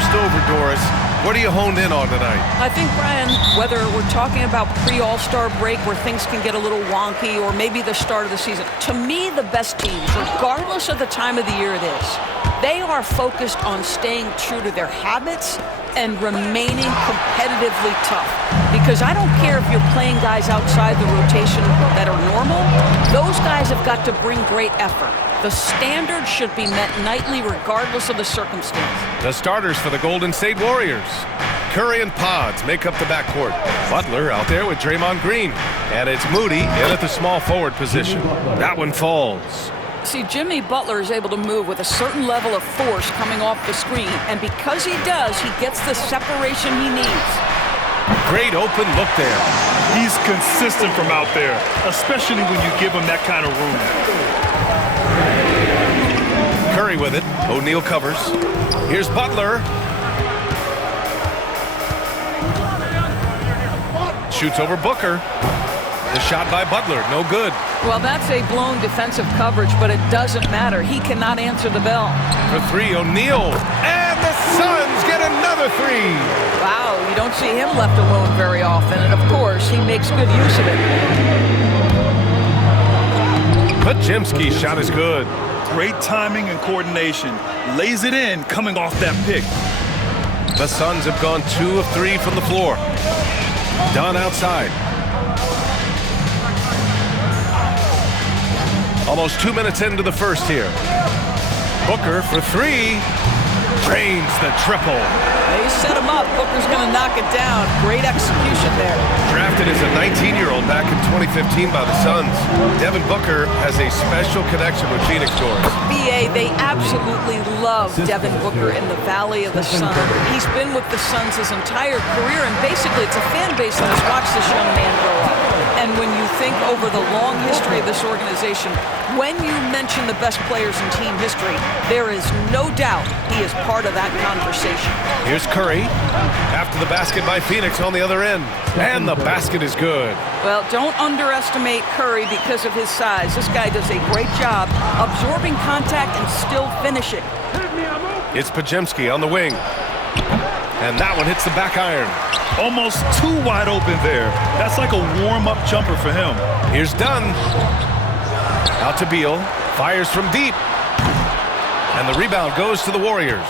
almost over, Doris. What are you honed in on tonight? I think, Brian, whether we're talking about pre-All-Star break where things can get a little wonky or maybe the start of the season, to me, the best teams, regardless of the time of the year it is, they are focused on staying true to their habits and remaining competitively tough. Because I don't care if you're playing guys outside the rotation that are normal, those guys have got to bring great effort. The standard should be met nightly regardless of the circumstance. The starters for the Golden State Warriors. Curry and Pods make up the backcourt. Butler out there with Draymond Green. And it's Moody in at the small forward position. That one falls. See, Jimmy Butler is able to move with a certain level of force coming off the screen, and because he does, he gets the separation he needs. Great open look there. He's consistent from out there, especially when you give him that kind of room. Curry with it. O'Neal covers. Here's Butler. Shoots over Booker. The shot by Butler, no good. Well, that's a blown defensive coverage, but it doesn't matter. He cannot answer the bell. For three, O'Neal. And the Suns get another three. Wow, you don't see him left alone very often, and of course, he makes good use of it. Podziemski's shot is good. Great timing and coordination. Lays it in coming off that pick. The Suns have gone 2 of 3 from the floor. Dunn outside. Almost 2 minutes into the first here. Booker for three. Drains the triple. They set him up. Booker's going to knock it down. Great execution there. Drafted as a 19-year-old back in 2015 by the Suns, Devin Booker has a special connection with Phoenix, Doris. BA, they absolutely love Devin Booker in the Valley of the Sun. He's been with the Suns his entire career, and basically it's a fan base that has watched this young man grow up. And when you think over the long history of this organization, when you mention the best players in team history, there is no doubt he is part of that conversation. Here's Curry after the basket by Phoenix on the other end. And the basket is good. Well, don't underestimate Curry because of his size. This guy does a great job absorbing contact and still finishing. It's Podziemski on the wing. And that one hits the back iron. Almost too wide open there. That's like a warm-up jumper for him. Here's Dunn. Out to Beal. Fires from deep. And the rebound goes to the Warriors.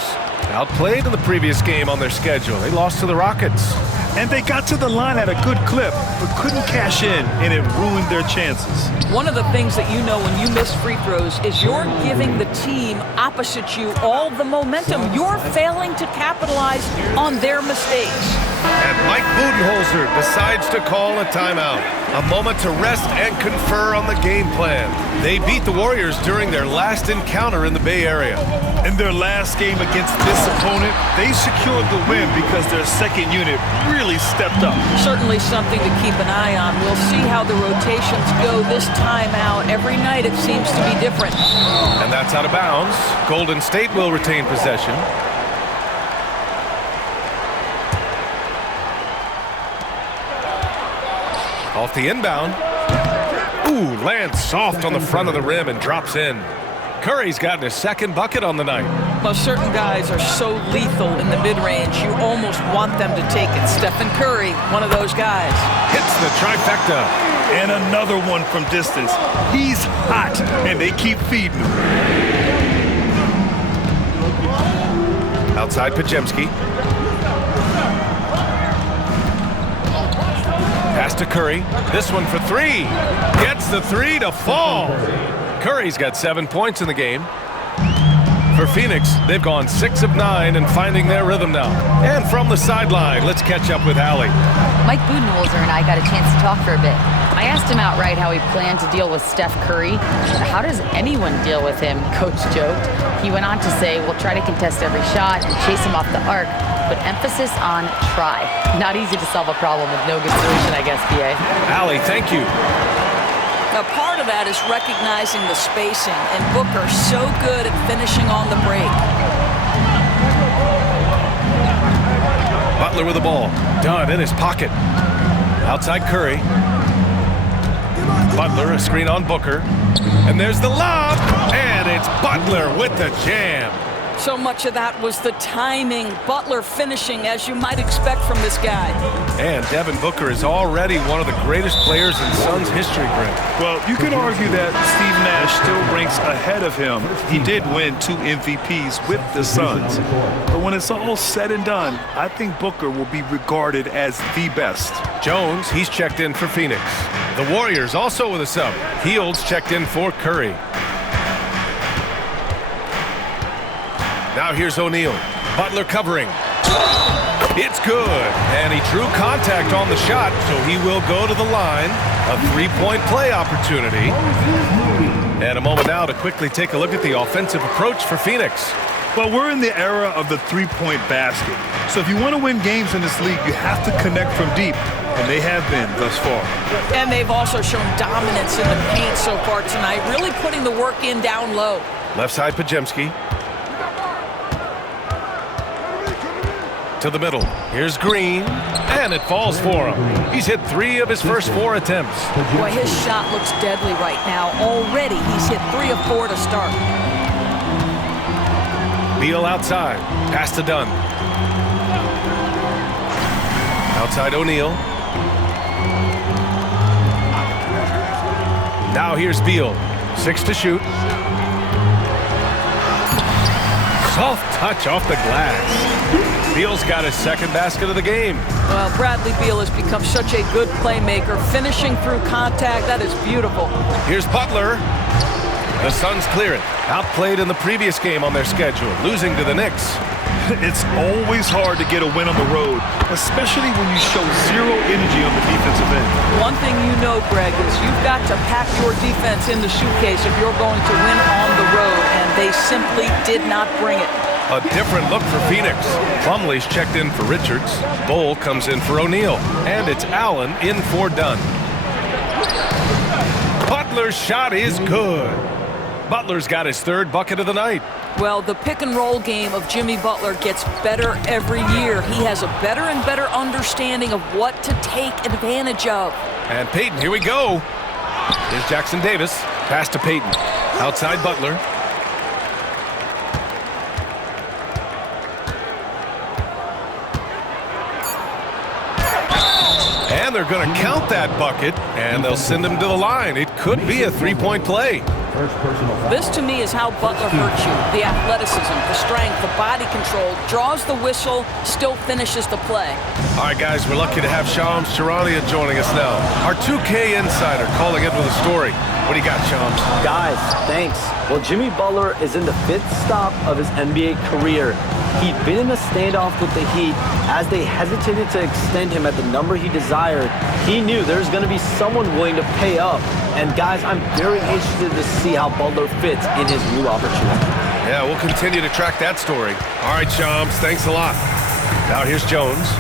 Outplayed in the previous game on their schedule. They lost to the Rockets. And they got to the line at a good clip, but couldn't cash in, and it ruined their chances. One of the things that you know when you miss free throws is you're giving the team opposite you all the momentum. You're failing to capitalize on their mistakes. And Mike Budenholzer decides to call a timeout. A moment to rest and confer on the game plan. They beat the Warriors during their last encounter in the Bay Area. In their last game against this opponent, they secured the win because their second unit really stepped up. Certainly something to keep an eye on. We'll see how the rotations go this time out. Every night it seems to be different. And that's out of bounds. Golden State will retain possession. Off the inbound. Ooh, lands soft on the front of the rim and drops in. Curry's gotten his second bucket on the night. Well, certain guys are so lethal in the mid-range, you almost want them to take it. Stephen Curry, one of those guys. Hits the trifecta. And another one from distance. He's hot, and they keep feeding him. Outside Podziemski. Pass to Curry. This one for three. Gets the three to fall. Curry's got 7 points in the game. For Phoenix, they've gone 6 of 9 and finding their rhythm now. And from the sideline, let's catch up with Allie. Mike Budenholzer and I got a chance to talk for a bit. I asked him outright how he planned to deal with Steph Curry. How does anyone deal with him? Coach joked. He went on to say, we'll try to contest every shot and chase him off the arc, but emphasis on try. Not easy to solve a problem with no good solution, I guess, BA. Allie, thank you. Now, part of that is recognizing the spacing, and Booker so good at finishing on the break. Butler with the ball. Dunn in his pocket. Outside Curry. Butler, a screen on Booker. And there's the lob. And it's Butler with the jam. So much of that was the timing. Butler finishing as you might expect from this guy. And Devin Booker is already one of the greatest players in Suns history, Greg. Well, you could argue that Steve Nash still ranks ahead of him. He did win 2 MVPs with the Suns. But when it's all said and done, I think Booker will be regarded as the best. Jones, he's checked in for Phoenix. The Warriors also with a sub. Hields checked in for Curry. Now here's O'Neal. Butler covering. It's good. And he drew contact on the shot, so he will go to the line. A 3-point play opportunity. And a moment now to quickly take a look at the offensive approach for Phoenix. Well, we're in the era of the 3-point basket. So if you want to win games in this league, you have to connect from deep. And they have been thus far. And they've also shown dominance in the paint so far tonight, really putting the work in down low. Left side, Podziemski. To the middle. Here's Green. And it falls for him. He's hit 3 of his first 4 attempts. Boy, his shot looks deadly right now. Already, he's hit 3 of 4 to start. Beal outside. Pass to Dunn. Outside O'Neal. Now here's Beal. 6 to shoot. Soft touch off the glass. Beal's got his second basket of the game. Well, Bradley Beal has become such a good playmaker, finishing through contact. That is beautiful. Here's Butler. The Suns clear it. Outplayed in the previous game on their schedule, losing to the Knicks. It's always hard to get a win on the road, especially when you show zero energy on the defensive end. One thing you know, Greg, is you've got to pack your defense in the suitcase if you're going to win on the road, and they simply did not bring it. A different look for Phoenix. Plumlee's checked in for Richards. Bol comes in for O'Neal. And it's Allen in for Dunn. Butler's shot is good. Butler's got his 3rd bucket of the night. Well, the pick-and-roll game of Jimmy Butler gets better every year. He has a better and better understanding of what to take advantage of. And Payton, here we go. Here's Jackson Davis. Pass to Payton. Outside Butler. And they're going to count that bucket, and they'll send him to the line. It could be a 3-point play. This, to me, is how Butler hurts you. The athleticism, the strength, the body control, draws the whistle, still finishes the play. All right, guys, we're lucky to have Shams Charania joining us now. Our 2K insider calling in with a story. What do you got, Shams? Guys, thanks. Well, Jimmy Butler is in the 5th stop of his NBA career. He'd been in a standoff with the Heat. As they hesitated to extend him at the number he desired, he knew there's going to be someone willing to pay up. And guys, I'm very interested to see how Butler fits in his new opportunity. Yeah, we'll continue to track that story. All right, Shams, thanks a lot. Now here's Jones.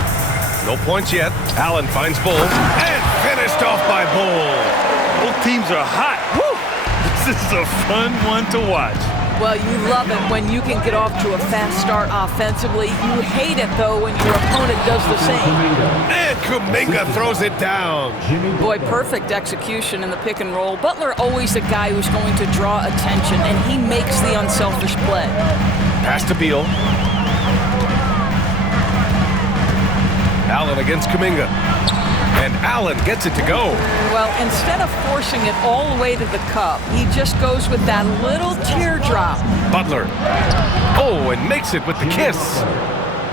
No points yet. Allen finds Bol. And finished off by Bol. Both teams are hot. Woo! This is a fun one to watch. Well, you love it when you can get off to a fast start offensively. You hate it, though, when your opponent does the same. And Kuminga throws it down. Boy, perfect execution in the pick and roll. Butler always the guy who's going to draw attention, and he makes the unselfish play. Pass to Beal. Allen against Kuminga. And Allen gets it to go. Well, instead of forcing it all the way to the cup, he just goes with that little teardrop. Butler. Oh, and makes it with the kiss.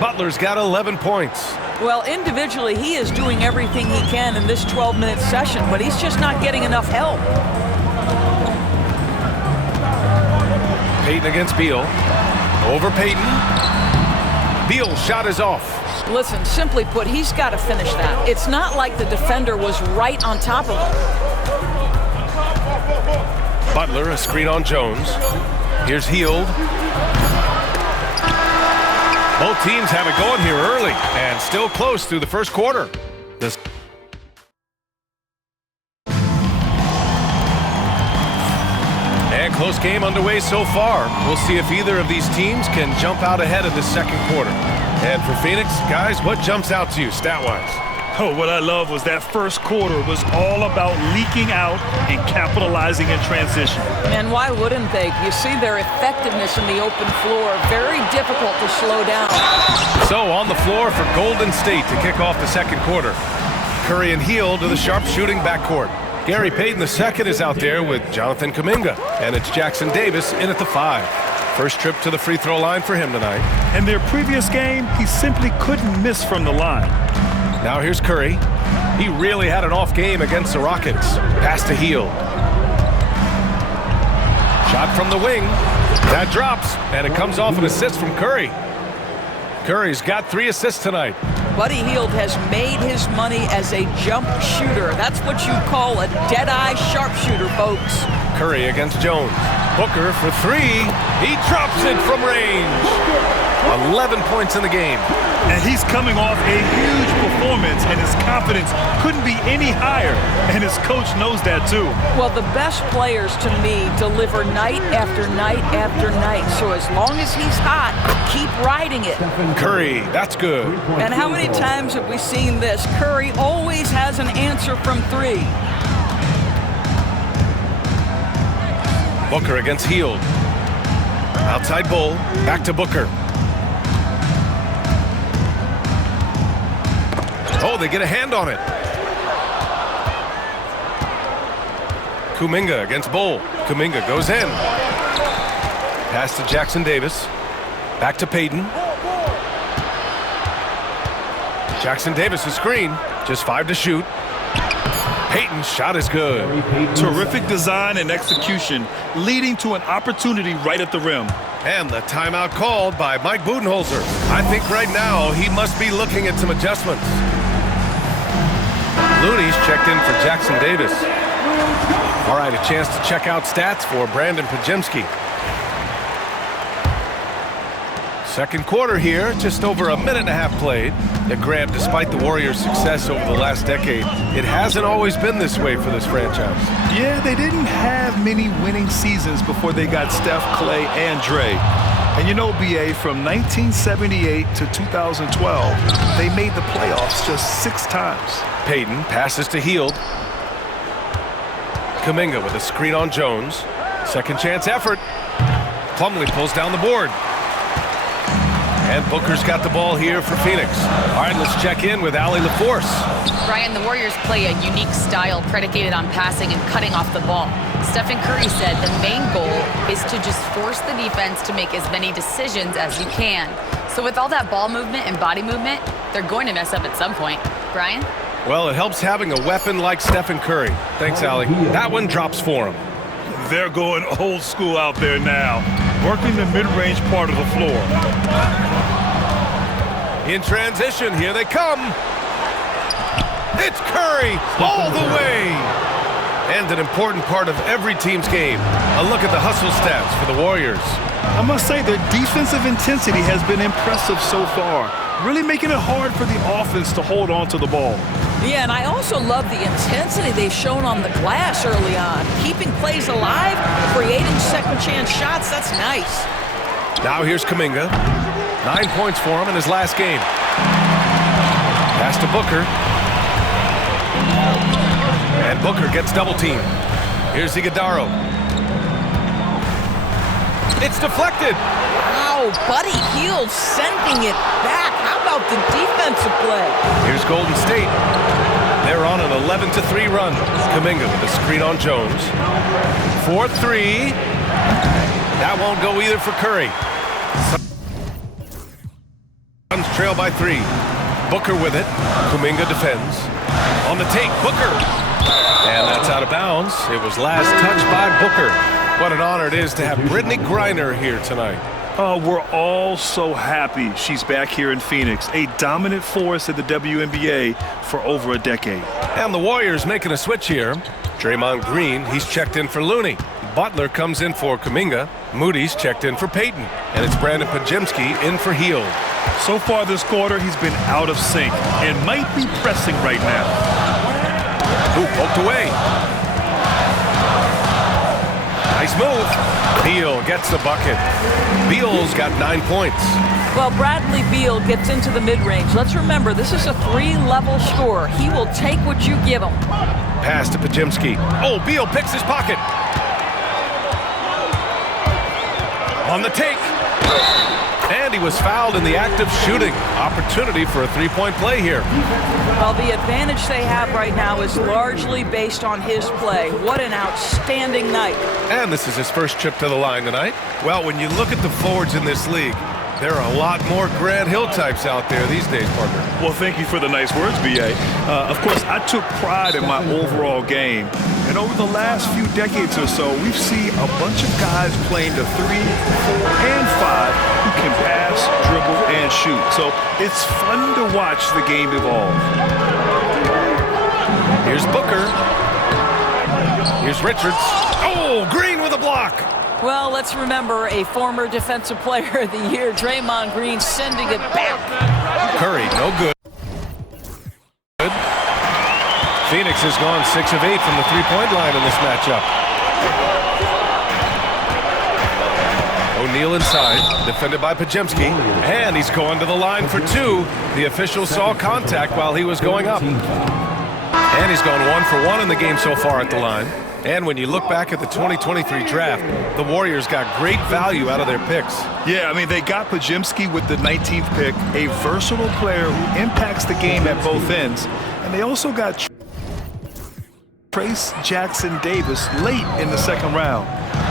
Butler's got 11 points. Well, individually, he is doing everything he can in this 12-minute session, but he's just not getting enough help. Payton against Beal. Over Payton. Beal's shot is off. Listen, simply put, he's got to finish that. It's not like the defender was right on top of him. Butler, a screen on Jones. Here's Hield. Both teams have it going here early and still close through the first quarter. And close game underway so far. We'll see if either of these teams can jump out ahead of the second quarter. And for Phoenix, guys, what jumps out to you stat-wise? Oh, what I love was that first quarter was all about leaking out and capitalizing in transition. And why wouldn't they? You see their effectiveness in the open floor. Very difficult to slow down. So on the floor for Golden State to kick off the second quarter. Curry and Hield to the sharpshooting backcourt. Gary Payton II is out there with Jonathan Kuminga. And it's Jackson Davis in at the 5. First trip to the free throw line for him tonight. In their previous game, he simply couldn't miss from the line. Now here's Curry. He really had an off game against the Rockets. Pass to Hield. Shot from the wing. That drops, and it comes off an assist from Curry. Curry's got 3 assists tonight. Buddy Hield has made his money as a jump shooter. That's what you call a dead-eye sharpshooter, folks. Curry against Jones. Booker for 3. He drops it from range. 11 points in the game. And he's coming off a huge performance, and his confidence couldn't be any higher. And his coach knows that, too. Well, the best players, to me, deliver night after night after night. So as long as he's hot, keep riding it. Curry, that's good. And how many times have we seen this? Curry always has an answer from 3. Booker against Hield. Outside Bull. Back to Booker. Oh, they get a hand on it. Kuminga against Bull. Kuminga goes in. Pass to Jackson Davis. Back to Payton. Jackson Davis a screen. Just 5 to shoot. Payton's shot is good. Terrific design and execution, leading to an opportunity right at the rim. And the timeout called by Mike Budenholzer. I think right now he must be looking at some adjustments. Looney's checked in for Jackson Davis. All right, a chance to check out stats for Brandon Podziemski. Second quarter here, just over a minute and a half played. At Grant, despite the Warriors' success over the last decade, it hasn't always been this way for this franchise. Yeah, they didn't have many winning seasons before they got Steph, Clay, and Dre. And you know, BA, from 1978 to 2012, they made the playoffs just 6 times. Payton passes to Hield. Kuminga with a screen on Jones. Second chance effort. Plumlee pulls down the board. And Booker's got the ball here for Phoenix. All right, let's check in with Allie LaForce. Brian, the Warriors play a unique style predicated on passing and cutting off the ball. Stephen Curry said the main goal is to just force the defense to make as many decisions as you can. So with all that ball movement and body movement, they're going to mess up at some point. Brian? Well, it helps having a weapon like Stephen Curry. Thanks, Allie. That one drops for him. They're going old school out there now, working the mid-range part of the floor. In transition, here they come. It's Curry all the way. And an important part of every team's game. A look at the hustle stats for the Warriors. I must say their defensive intensity has been impressive so far, really making it hard for the offense to hold on to the ball. Yeah, and I also love the intensity they've shown on the glass early on. Keeping plays alive, creating second chance shots, that's nice. Now here's Kuminga. 9 points for him in his last game. Pass to Booker. And Booker gets double teamed. Here's Iguodala. It's deflected. Wow, Buddy Hield sending it back. How about the defensive play? Here's Golden State. They're on an 11-3 run. Kuminga with a screen on Jones. 4-3. That won't go either for Curry. Suns trail by 3. Booker with it. Kuminga defends. On the take, Booker. And that's out of bounds. It was last touched by Booker. What an honor it is to have Brittney Griner here tonight. We're all so happy she's back here in Phoenix, a dominant force at the WNBA for over a decade. And the Warriors making a switch here. Draymond Green, he's checked in for Looney. Butler comes in for Kuminga. Moody's checked in for Payton. And it's Brandon Podziemski in for Hield. So far this quarter, he's been out of sync and might be pressing right now. Ooh, poked away. Nice move. Beal gets the bucket. Beal's got 9 points. Well, Bradley Beal gets into the mid-range. Let's remember, this is a 3-level scorer. He will take what you give him. Pass to Podziemski. Oh, Beal picks his pocket. On the take. And he was fouled in the act of shooting. Opportunity for a three-point play here. Well, the advantage they have right now is largely based on his play. What an outstanding night. And this is his first trip to the line tonight. Well, when you look at the forwards in this league, there are a lot more Grant Hill types out there these days, partner. Well, thank you for the nice words, B.A. Of course, I took pride in my overall game. And over the last few decades or so, we've seen a bunch of guys playing the 3, 4, and 5 who can pass, dribble, and shoot. So it's fun to watch the game evolve. Here's Booker. Here's Richards. Oh, Green with a block. Well, let's remember a former Defensive Player of the Year, Draymond Green, sending it back. Curry, no good. Phoenix has gone 6 of 8 from the three-point line in this matchup. O'Neal inside, defended by Podziemski, and he's going to the line for 2. The official saw contact while he was going up. And he's gone 1 for 1 in the game so far at the line. And when you look back at the 2023 draft, the Warriors got great value out of their picks. Yeah, I mean, they got Podziemski with the 19th pick, a versatile player who impacts the game at both ends. And they also got Trace Jackson Davis late in the second round.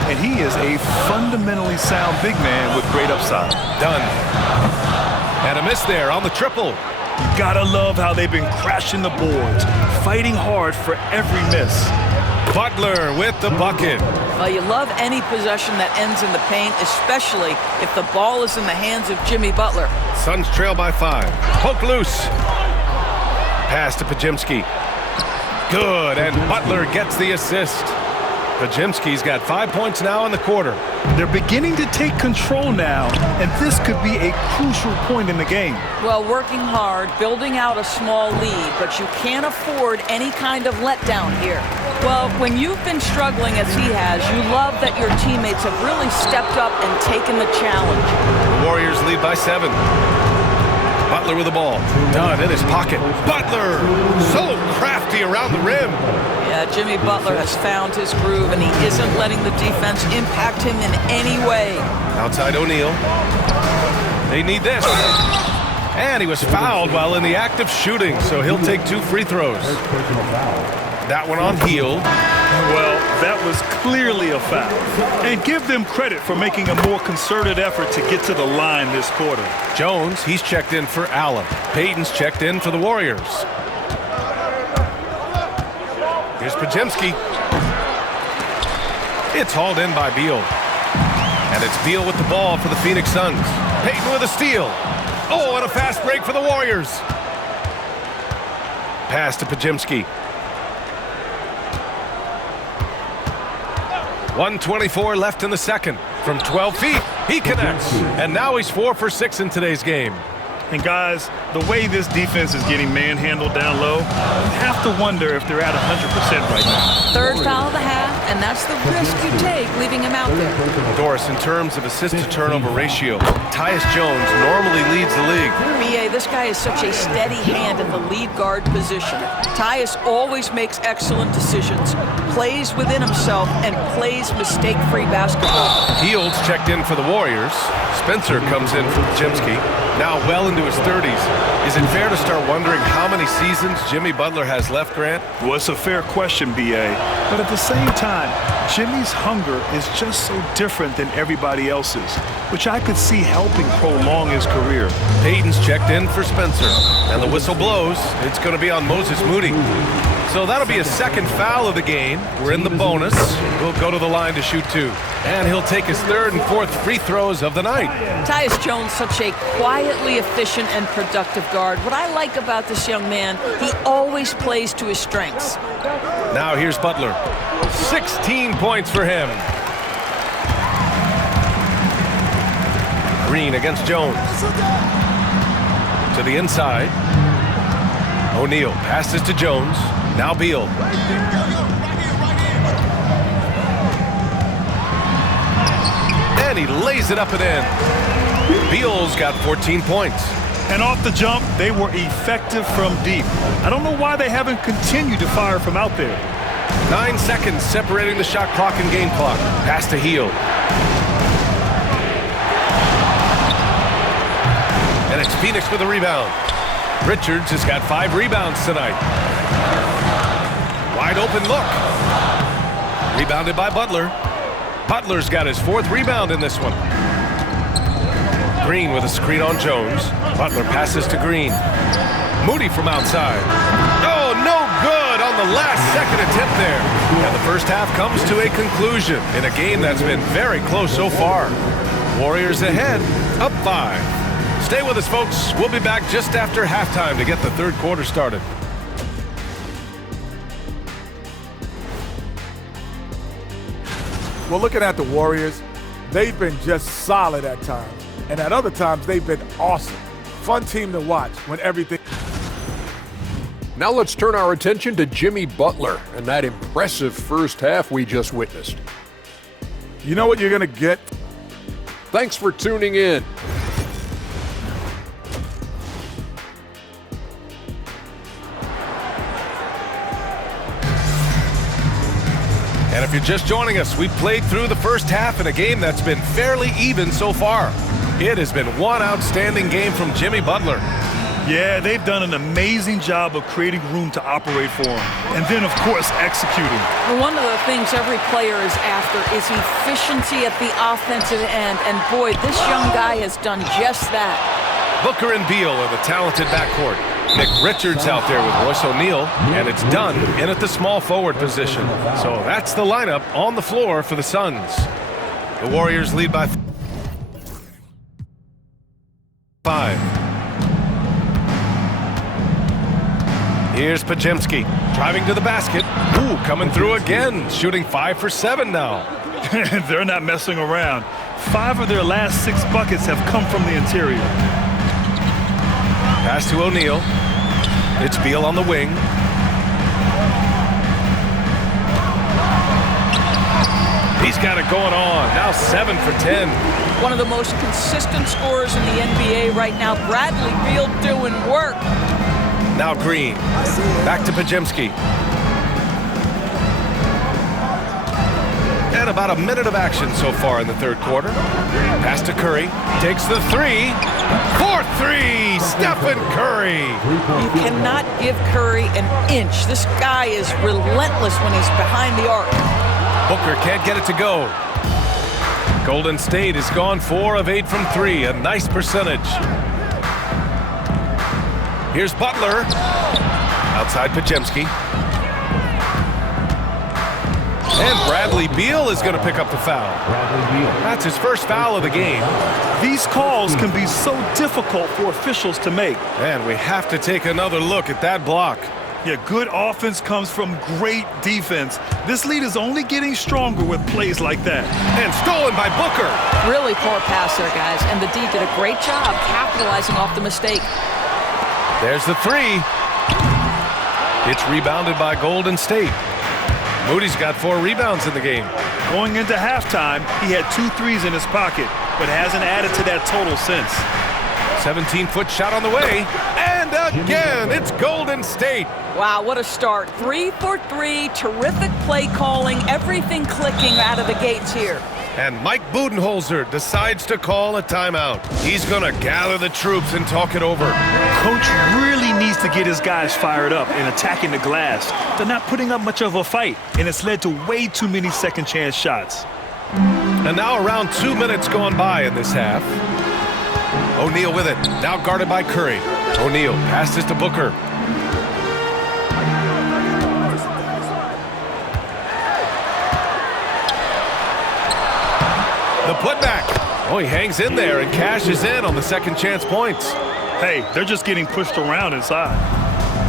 And he is a fundamentally sound big man with great upside. Done. And a miss there on the triple. You gotta love how they've been crashing the boards, fighting hard for every miss. Butler with the bucket. Well, you love any possession that ends in the paint, especially if the ball is in the hands of Jimmy Butler. Suns trail by 5. Poke loose. Pass to Podziemski. Good, and Butler gets the assist. Podziemski's got 5 points now in the quarter. They're beginning to take control now, and this could be a crucial point in the game. Well, working hard, building out a small lead, but you can't afford any kind of letdown here. Well, when you've been struggling as he has, you love that your teammates have really stepped up and taken the challenge. The Warriors lead by 7. Butler with the ball. Dunn in his pocket. Butler! So crafty around the rim. Yeah, Jimmy Butler has found his groove, and he isn't letting the defense impact him in any way. Outside O'Neal. They need this. And he was fouled while in the act of shooting, so he'll take 2 free throws. That one on Hield. Well, that was clearly a foul. And give them credit for making a more concerted effort to get to the line this quarter. Jones, he's checked in for Allen. Payton's checked in for the Warriors. Here's Podziemski. It's hauled in by Beal. And it's Beal with the ball for the Phoenix Suns. Payton with a steal. Oh, and a fast break for the Warriors. Pass to Podziemski. 1:24 left in the second. From 12 feet, he connects. And now he's 4 for 6 in today's game. And guys, the way this defense is getting manhandled down low, you have to wonder if they're at 100% right now. Third foul of the half, and that's the risk you take leaving him out there. Doris, in terms of assist-to-turnover ratio, Tyus Jones normally leads the league. B.A., this guy is such a steady hand at the lead guard position. Tyus always makes excellent decisions, plays within himself, and plays mistake-free basketball. Hield's checked in for the Warriors. Spencer comes in for Podziemski, now well into his 30s. Is it fair to start wondering how many seasons Jimmy Butler has left, Grant? Well, it's a fair question, B.A. But at the same time, Jimmy's hunger is just so different than everybody else's, which I could see helping prolong his career. Payton's checked in for Spencer, and the whistle blows. It's going to be on Moses Moody. So that'll be a second foul of the game. We're in the bonus. He'll go to the line to shoot 2. And he'll take his 3rd and 4th free throws of the night. Tyus Jones, such a quietly efficient and productive guard. What I like about this young man, he always plays to his strengths. Now here's Butler. 16 points for him. Green against Jones. To the inside. O'Neal passes to Jones. Now Beal. and he lays it up and in. Beal's got 14 points. And off the jump, they were effective from deep. I don't know why they haven't continued to fire from out there. 9 seconds separating the shot clock and game clock. Pass to Hield. And it's Phoenix with a rebound. Richards has got 5 rebounds tonight. Wide open look. Rebounded by Butler. Butler's got his 4th rebound in this one. Green with a screen on Jones. Butler passes to Green. Moody from outside. Oh, no good on the last second attempt there. And the first half comes to a conclusion in a game that's been very close so far. Warriors ahead, up 5. Stay with us, folks. We'll be back just after halftime to get the third quarter started. Well, looking at the Warriors, they've been just solid at times. And at other times, they've been awesome. Fun team to watch when everything... Now let's turn our attention to Jimmy Butler and that impressive first half we just witnessed. You know what you're going to get? Thanks for tuning in. And if you're just joining us, we played through the first half in a game that's been fairly even so far. It has been one outstanding game from Jimmy Butler. Yeah, they've done an amazing job of creating room to operate for him. And then, of course, executing. Well, one of the things every player is after is efficiency at the offensive end. And boy, this young guy has done just that. Booker and Beal are the talented backcourt. Nick Richards out there with Royce O'Neal, and it's Dunn in at the small forward position. So that's the lineup on the floor for the Suns. The Warriors lead by 5. Here's Podziemski driving to the basket. Ooh, coming through again, shooting 5 for 7 now. They're not messing around. 5 of their last 6 buckets have come from the interior. Pass to O'Neal. It's Beal on the wing. He's got it going on. Now 7 for 10. One of the most consistent scorers in the NBA right now. Bradley Beal doing work. Now Green. Back to Podziemski. And about a minute of action so far in the third quarter. Pass to Curry. Takes the 3. 4-3. Stephen Curry. You cannot give Curry an inch. This guy is relentless when he's behind the arc. Booker can't get it to go. Golden State has gone 4 of 8 from 3. A nice percentage. Here's Butler. Outside Podziemski. And Bradley Beal is going to pick up the foul. That's his first foul of the game. These calls can be so difficult for officials to make. And we have to take another look at that block. Yeah, good offense comes from great defense. This lead is only getting stronger with plays like that. And stolen by Booker. Really poor pass there, guys. And the D did a great job capitalizing off the mistake. There's the 3. It's rebounded by Golden State. Moody's got 4 rebounds in the game. Going into halftime, he had 2 threes in his pocket, but hasn't added to that total since. 17-foot shot on the way. And again, it's Golden State. Wow, what a start. 3 for 3, terrific play calling, everything clicking out of the gates here. And Mike Budenholzer decides to call a timeout. He's going to gather the troops and talk it over. Coach really needs to get his guys fired up and attacking the glass. They're not putting up much of a fight, and it's led to way too many second chance shots. And now around 2 minutes gone by in this half. O'Neal with it, now guarded by Curry. O'Neal passes to Booker. The putback. Oh, he hangs in there and cashes in on the second chance points. Hey, they're just getting pushed around inside.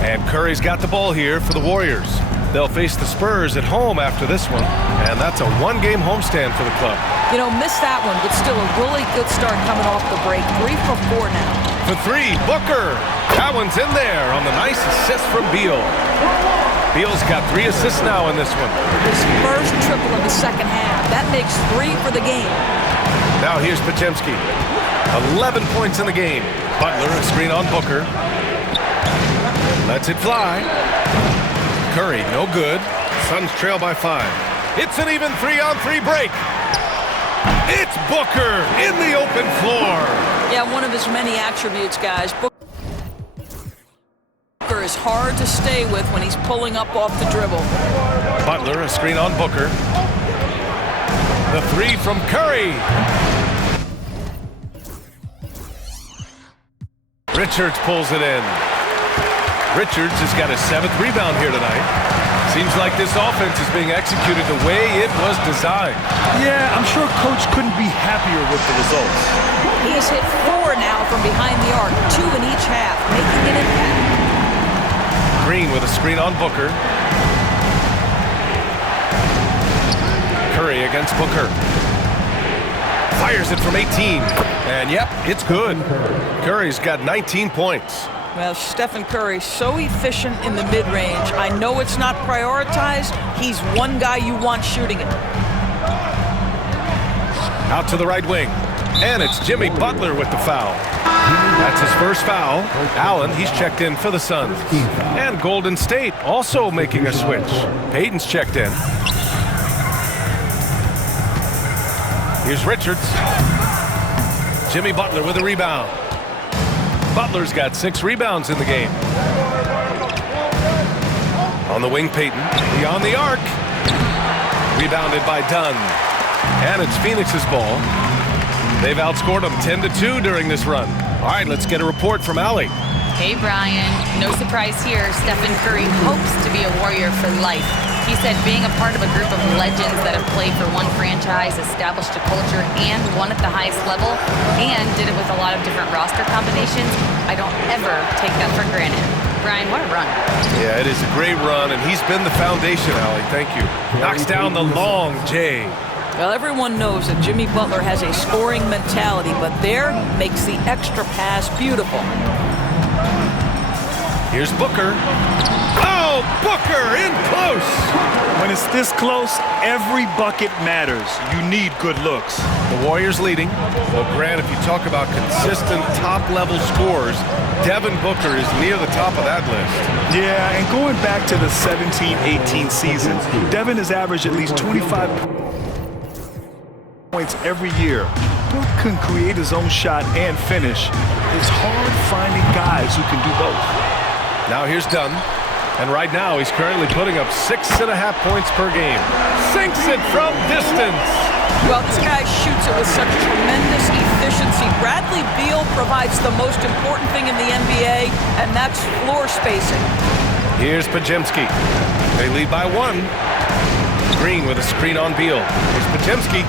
And Curry's got the ball here for the Warriors. They'll face the Spurs at home after this one, and that's a 1-game homestand for the club. You know, missed that one, but still a really good start coming off the break. 3 for 4 now. For 3, Booker. That one's in there on the nice assist from Beal. Beal's got 3 assists now in this one. His first triple in the second half. That makes 3 for the game. Now here's Podziemski. 11 points in the game. Butler, a screen on Booker. Lets it fly. Curry, no good. Suns trail by 5. It's an even 3-on-3 break. It's Booker in the open floor. Yeah, one of his many attributes, guys. Booker is hard to stay with when he's pulling up off the dribble. Butler, a screen on Booker. The 3 from Curry. Richards pulls it in. Richards has got his 7th rebound here tonight. Seems like this offense is being executed the way it was designed. Yeah, I'm sure Coach couldn't be happier with the results. He has hit 4 now from behind the arc, 2 in each half, making an impact. Green with a screen on Booker. Curry against Booker. Fires it from 18. And yep, it's good. Curry's got 19 points. Well, Stephen Curry, so efficient in the mid-range. I know it's not prioritized. He's one guy you want shooting it. Out to the right wing. And it's Jimmy Butler with the foul. That's his first foul. Allen, he's checked in for the Suns. And Golden State also making a switch. Payton's checked in. Here's Richards. Jimmy Butler with a rebound. Butler's got 6 rebounds in the game. On the wing, Payton. Beyond the arc. Rebounded by Dunn. And it's Phoenix's ball. They've outscored them 10-2 during this run. All right, let's get a report from Allie. Hey, Brian. No surprise here. Stephen Curry hopes to be a Warrior for life. He said being a part of a group of legends that have played for one franchise, established a culture, and won at the highest level, and did it with a lot of different roster combinations, I don't ever take that for granted. Brian, what a run. Yeah, it is a great run, and he's been the foundation, Allie. Thank you. Knocks down the long J. Well, everyone knows that Jimmy Butler has a scoring mentality, but there makes the extra pass beautiful. Here's Booker. Oh, Booker in close. When it's this close, every bucket matters. You need good looks. The Warriors leading. Well, Grant, if you talk about consistent top-level scores, Devin Booker is near the top of that list. Yeah, and going back to the 17-18 season, Devin has averaged at least 25 points every year. Book can create his own shot and finish. It's hard finding guys who can do both. Now here's Dunn. And right now he's currently putting up 6.5 points per game. Sinks it from distance. Well, this guy shoots it with such tremendous efficiency. Bradley Beal provides the most important thing in the NBA, and that's floor spacing. Here's Podziemski. They lead by 1. Green with a screen on Beal. Here's Podziemski.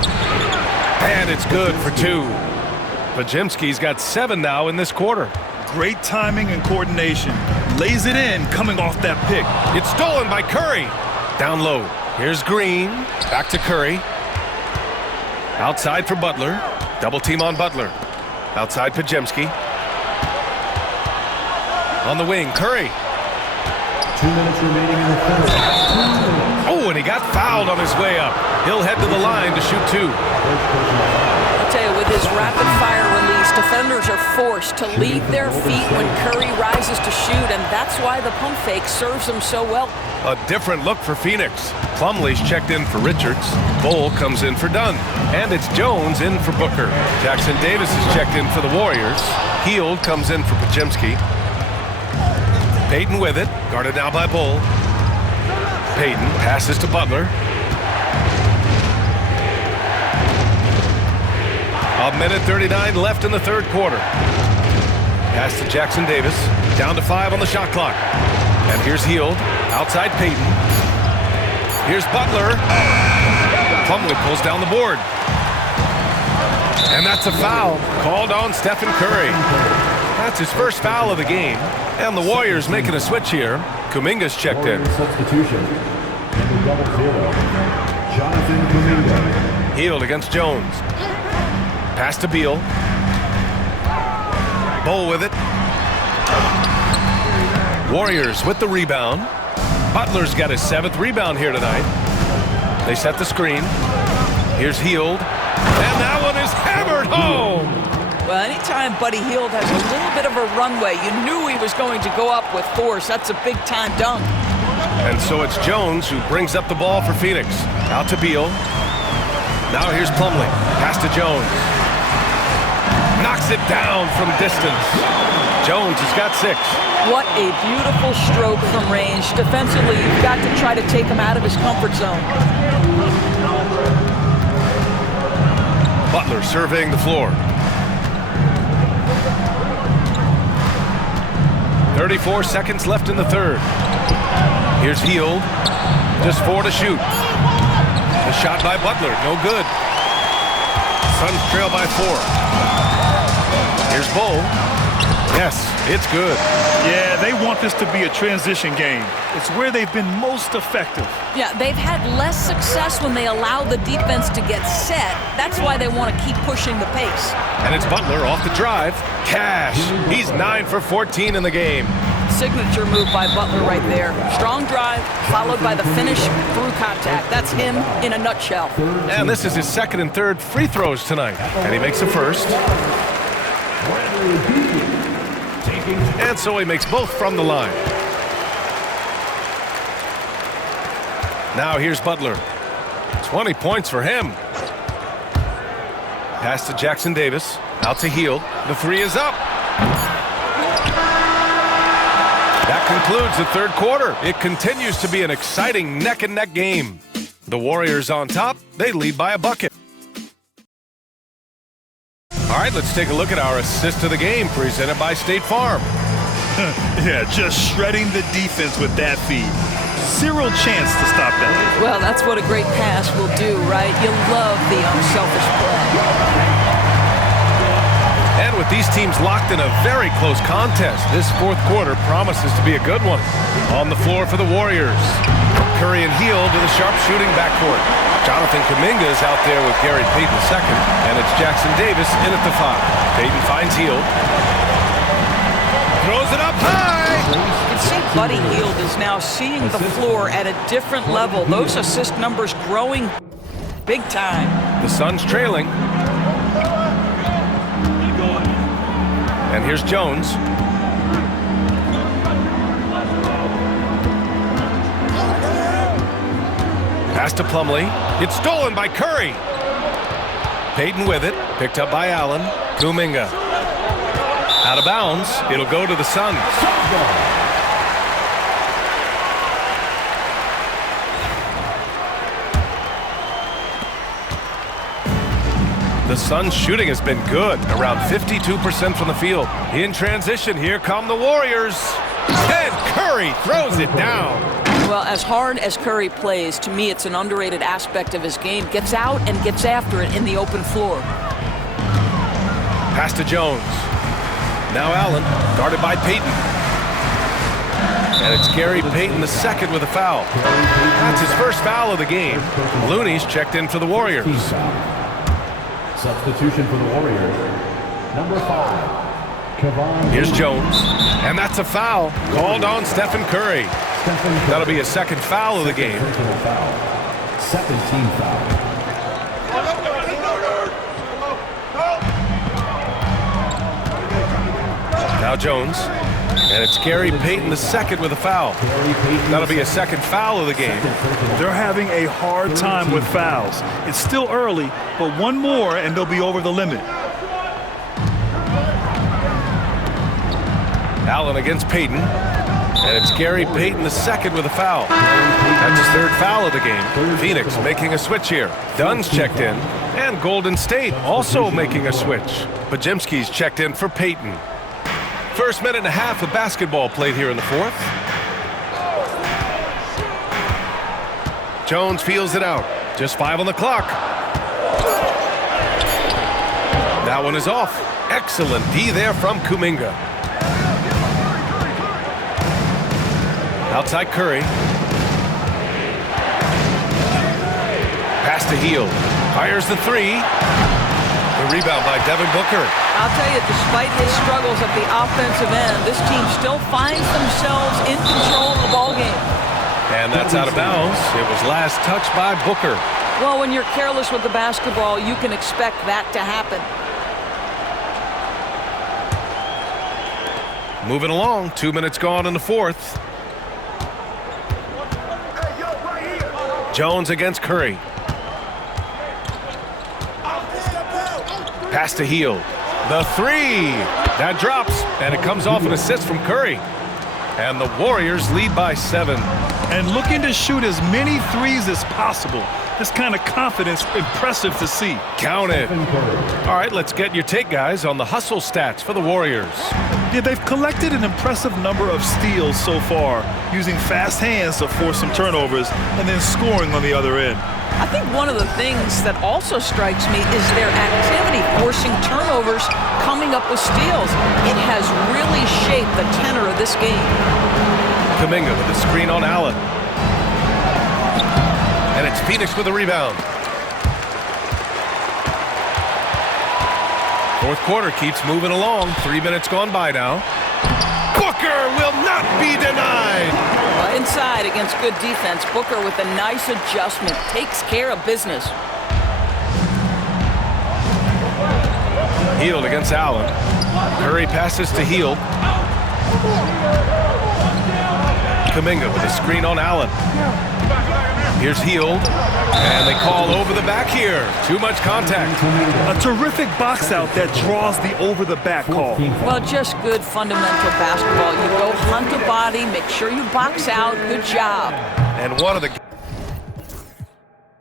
And it's good for 2. Podziemski's got 7 now in this quarter. Great timing and coordination. Lays it in coming off that pick. It's stolen by Curry. Down low. Here's Green. Back to Curry. Outside for Butler. Double team on Butler. Outside Podziemski. On the wing, Curry. 2 minutes remaining in the fourth. Oh, and he got fouled on his way up. He'll head to the line to shoot 2. I'll tell you, with his rapid-fire release, defenders are forced to leave their feet when Curry rises to shoot, and that's why the pump fake serves him so well. A different look for Phoenix. Plumlee's checked in for Richards. Bull comes in for Dunn. And it's Jones in for Booker. Jackson Davis is checked in for the Warriors. Hield comes in for Podziemski. Payton with it. Guarded now by Bull. Payton passes to Butler. A minute 39 left in the third quarter. Pass to Jackson Davis. Down to 5 on the shot clock. And here's Hield. Outside Payton. Here's Butler. Plumlee pulls down the board. And that's a foul called on Stephen Curry. That's his first foul of the game. And the Warriors making a switch here. Kuminga's checked in. Substitution. Number 00. Jonathan Kuminga. Hield against Jones. Pass to Beal. Bull with it. Warriors with the rebound. Butler's got his 7th rebound here tonight. They set the screen. Here's Hield. And that one is hammered. home. Well, anytime Buddy Hield has a little bit of a runway, you knew he was going to go up with force. That's a big-time dunk. And so it's Jones who brings up the ball for Phoenix. Out to Beal. Now here's Plumlee. Pass to Jones. Knocks it down from distance. Jones has got 6. What a beautiful stroke from range. Defensively, you've got to try to take him out of his comfort zone. Butler surveying the floor. 34 seconds left in the third. Here's Hield. Just 4 to shoot. The shot by Butler, no good. Suns trail by 4. Here's Bull. Yes, it's good. Yeah, they want this to be a transition game. It's where they've been most effective. Yeah, they've had less success when they allow the defense to get set. That's why they want to keep pushing the pace. And it's Butler off the drive. Cash. He's 9 for 14 in the game. Signature move by Butler right there. Strong drive, followed by the finish through contact. That's him in a nutshell. And this is his second and third free throws tonight. And he makes the first. And so he makes both from the line. Now here's Butler. 20 points for him. Pass to Jackson Davis. Out to Hield. The 3 is up. That concludes the third quarter. It continues to be an exciting neck-and-neck game. The Warriors on top. They lead by a bucket. All right, let's take a look at our assist of the game presented by State Farm. Yeah, just shredding the defense with that feed. Zero chance to stop that. Well, that's what a great pass will do, right? You love the unselfish play. And with these teams locked in a very close contest, this fourth quarter promises to be a good one. On the floor for the Warriors, Curry and Hield to the sharp-shooting backcourt. Jonathan Kuminga is out there with Gary Payton II, and it's Jackson Davis in at the 5. Payton finds Hield. Throws it up high! You can see Buddy Hield is now seeing the floor at a different level. Those assist numbers growing big time. The Suns trailing. And here's Jones. Pass to Plumlee. It's stolen by Curry. Payton with it. Picked up by Allen. Kuminga. Out of bounds. It'll go to the Suns. The Suns' shooting has been good, around 52% from the field. In transition, here come the Warriors. And Curry throws it down. Well, as hard as Curry plays, to me it's an underrated aspect of his game. Gets out and gets after it in the open floor. Pass to Jones. Now Allen, guarded by Payton. And it's Gary Payton II with a foul. That's his first foul of the game. Looney's checked in for the Warriors. Substitution for the Warriors. Number 5, Kevon. Here's Jones. And that's a foul called on Stephen Curry. That'll be his second foul of the game. Second team foul. Now Jones. And it's Gary Payton II with a foul. That'll be his second foul of the game. They're having a hard time with fouls. It's still early, but one more and they'll be over the limit. Allen against Payton. And it's Gary Payton II with a foul. That's his third foul of the game. Phoenix making a switch here. Dunn's checked in. And Golden State also making a switch. Podziemski's checked in for Payton. First minute and a half of basketball played here in the fourth. Jones feels it out. Just 5 on the clock. That one is off. Excellent D there from Kuminga. Outside Curry. Pass to Hield. Fires the 3. The rebound by Devin Booker. I'll tell you, despite his struggles at the offensive end, this team still finds themselves in control of the ballgame. And that's out of bounds. It was last touched by Booker. Well, when you're careless with the basketball, you can expect that to happen. Moving along, 2 minutes gone in the fourth. Jones against Curry. Pass to Hield. The three. That drops, and it comes off an assist from Curry. And the Warriors lead by 7. And looking to shoot as many threes as possible. This kind of confidence, impressive to see. Count it. All right, let's get your take, guys, on the hustle stats for the Warriors. Yeah, they've collected an impressive number of steals so far, using fast hands to force some turnovers and then scoring on the other end. I think one of the things that also strikes me is their activity, forcing turnovers, coming up with steals. It has really shaped the tenor of this game. Kuminga with a screen on Allen. And it's Phoenix with a rebound. Fourth quarter keeps moving along. 3 minutes gone by now. Booker will not be denied. Inside against good defense, Booker with a nice adjustment. Takes care of business. Hield against Allen. Curry passes to Hield. Kuminga with a screen on Allen. Here's Hield, and they call over the back here. Too much contact. A terrific box out that draws the over-the-back call. Well, just good fundamental basketball. You go hunt a body, make sure you box out. Good job. And one of the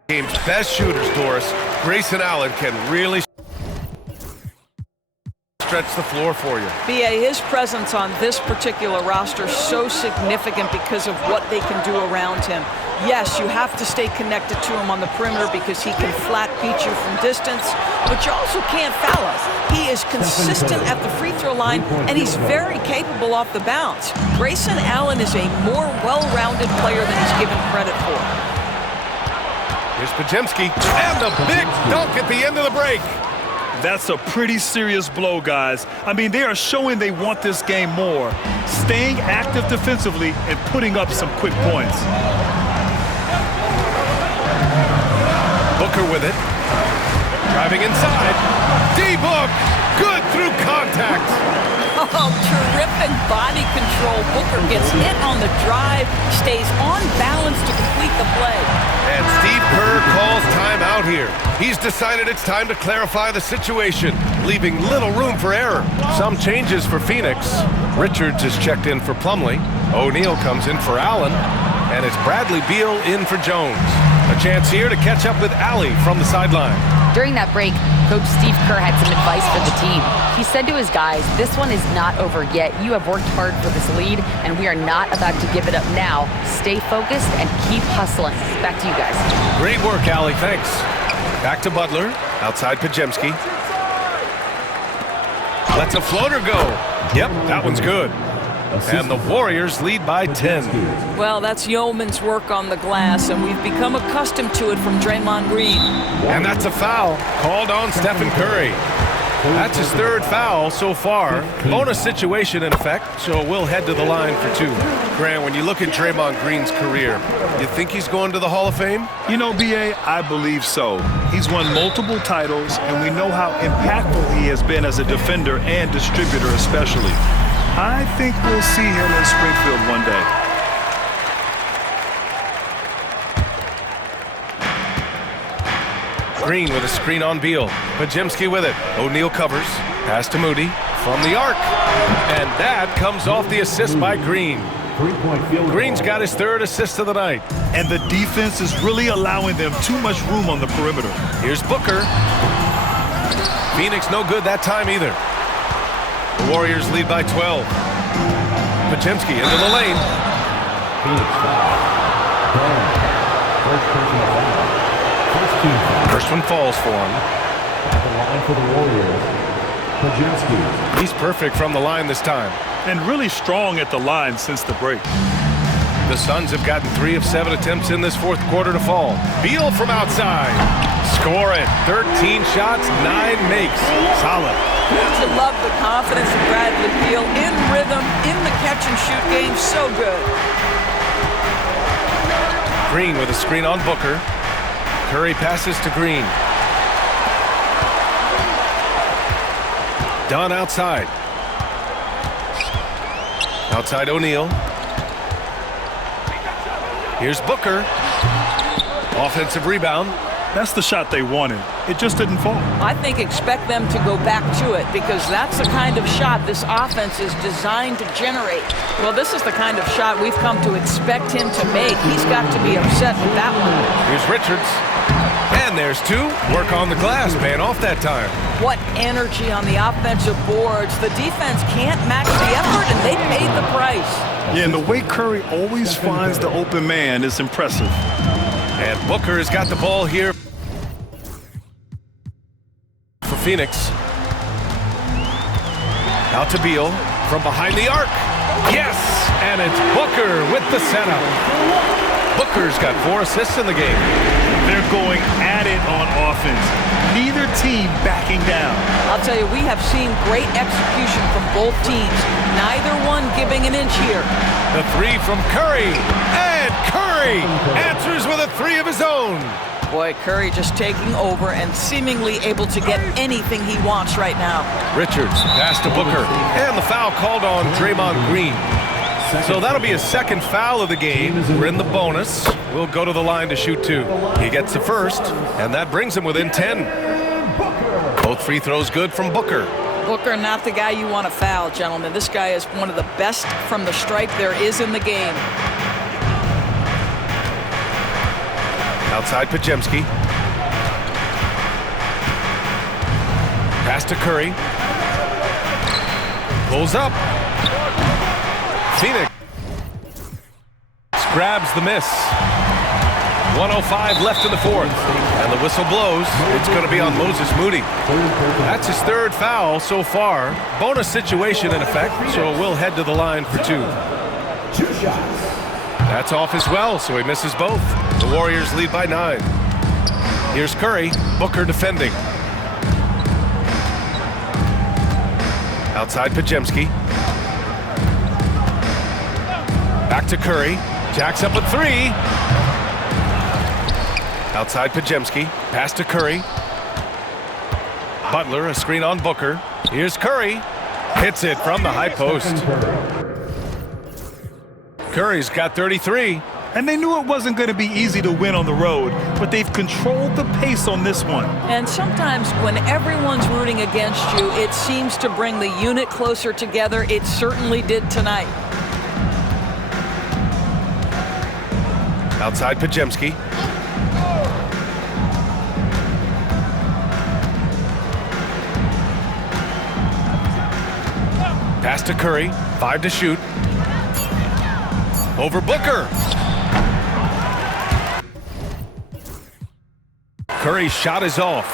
game's best shooters, Doris, Grayson Allen, can really stretch the floor for you. B.A., his presence on this particular roster is so significant because of what they can do around him. Yes, you have to stay connected to him on the perimeter because he can flat beat you from distance, but you also can't foul him. He is consistent at the free throw line, and he's very capable off the bounce. Grayson Allen is a more well-rounded player than he's given credit for. Here's Podziemski, and the big dunk at the end of the break. That's a pretty serious blow, guys. I mean, they are showing they want this game more, staying active defensively and putting up some quick points. Booker with it. Driving inside. D-Book, good through contact. Oh, terrific body control. Booker gets hit on the drive, stays on balance to complete the play. And Steve Kerr calls timeout here. He's decided it's time to clarify the situation, leaving little room for error. Some changes for Phoenix. Richards is checked in for Plumlee. O'Neal comes in for Allen. And it's Bradley Beal in for Jones. A chance here to catch up with Allie from the sideline. During that break, Coach Steve Kerr had some advice for the team. He said to his guys, this one is not over yet. You have worked hard for this lead, and we are not about to give it up now. Stay focused and keep hustling. Back to you guys. Great work, Allie. Thanks. Back to Butler. Outside Podziemski. Lets a floater go. Yep, that one's good. And the Warriors lead by 10. Well, that's yeoman's work on the glass, and we've become accustomed to it from Draymond Green. And that's a foul called on Stephen Curry. That's his third foul so far. Bonus situation in effect, so we'll head to the line for 2. Grant, when you look at Draymond Green's career, you think he's going to the Hall of Fame? You know, B.A., I believe so. He's won multiple titles, and we know how impactful he has been as a defender and distributor especially. I think we'll see him in Springfield one day. Green with a screen on Beal. Podziemski with it. O'Neal covers. Pass to Moody from the arc. And that comes off the assist by Green. Green's got his third assist of the night. And the defense is really allowing them too much room on the perimeter. Here's Booker. Phoenix no good that time either. The Warriors lead by 12. Podziemski into the lane. First one falls for him. At the line for the Warriors, Podziemski. He's perfect from the line this time. And really strong at the line since the break. The Suns have gotten 3 of 7 attempts in this fourth quarter to fall. Beal from outside. Score it. 13 shots, 9 makes. Solid. You love the confidence of Bradley Beal in rhythm, in the catch-and-shoot game. So good. Green with a screen on Booker. Curry passes to Green. Dunn outside. Outside O'Neal. Here's Booker. Offensive rebound. That's the shot they wanted. It just didn't fall. I think expect them to go back to it because that's the kind of shot this offense is designed to generate. Well, this is the kind of shot we've come to expect him to make. He's got to be upset with that one. Here's Richards. And there's two. Work on the glass, paying off that time. What energy on the offensive boards. The defense can't match the effort, and they paid the price. Yeah, and the way Curry always finds the open man is impressive. And Booker has got the ball here for Phoenix. Out to Beal from behind the arc. Yes! And it's Booker with the setup. Booker's got 4 assists in the game. They're going at it on offense. Neither team backing down. I'll tell you, we have seen great execution from both teams. Neither one giving an inch here. The 3 from Curry. And Curry answers with a 3 of his own. Boy, Curry just taking over and seemingly able to get anything he wants right now. Richards pass to Booker. And the foul called on Draymond Green. So that'll be his second foul of the game. We're in the bonus. We'll go to the line to shoot 2. He gets the first, and that brings him within 10. Both free throws good from Booker. Booker, not the guy you want to foul, gentlemen. This guy is one of the best from the stripe there is in the game. Outside Podziemski. Pass to Curry. Pulls up. Phoenix grabs the miss. 1:05 left in the 4th. And the whistle blows. It's going to be on Moses Moody. That's his 3rd foul so far. Bonus situation in effect, so we'll head to the line for 2. That's off as well, so he misses both. The Warriors lead by 9. Here's Curry. Booker defending. Outside Podziemski. Back to Curry. Jacks up a 3. Outside Podziemski. Pass to Curry. Butler, a screen on Booker. Here's Curry. Hits it from the high post. Curry's got 33. And they knew it wasn't going to be easy to win on the road, but they've controlled the pace on this one. And sometimes when everyone's rooting against you, it seems to bring the unit closer together. It certainly did tonight. Outside Podziemski. Pass to Curry. 5 to shoot. Over Booker. Curry's shot is off.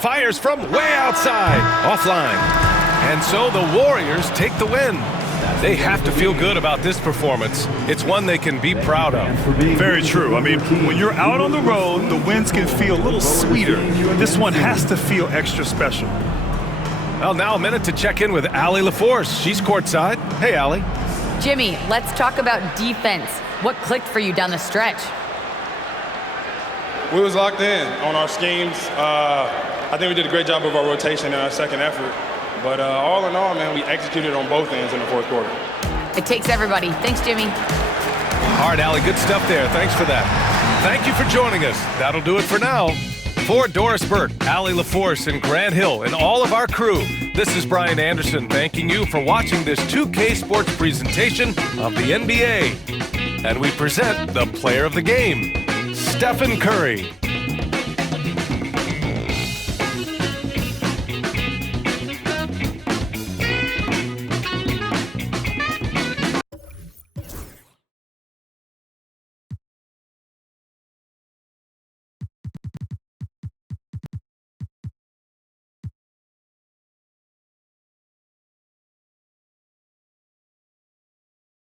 Fires from way outside. Offline. And so the Warriors take the win. They have to feel good about this performance. It's one they can be proud of. Very true. I mean, when you're out on the road, the wins can feel a little sweeter. This one has to feel extra special. Well, now a minute to check in with Allie LaForce. She's courtside. Hey, Allie. Jimmy, let's talk about defense. What clicked for you down the stretch? We was locked in on our schemes. I think we did a great job of our rotation and our second effort. But all in all, man, we executed on both ends in the 4th quarter. It takes everybody. Thanks, Jimmy. All right, Allie, good stuff there. Thanks for that. Thank you for joining us. That'll do it for now. For Doris Burke, Allie LaForce, and Grant Hill, and all of our crew, this is Brian Anderson thanking you for watching this 2K Sports presentation of the NBA. And we present the player of the game, Stephen Curry.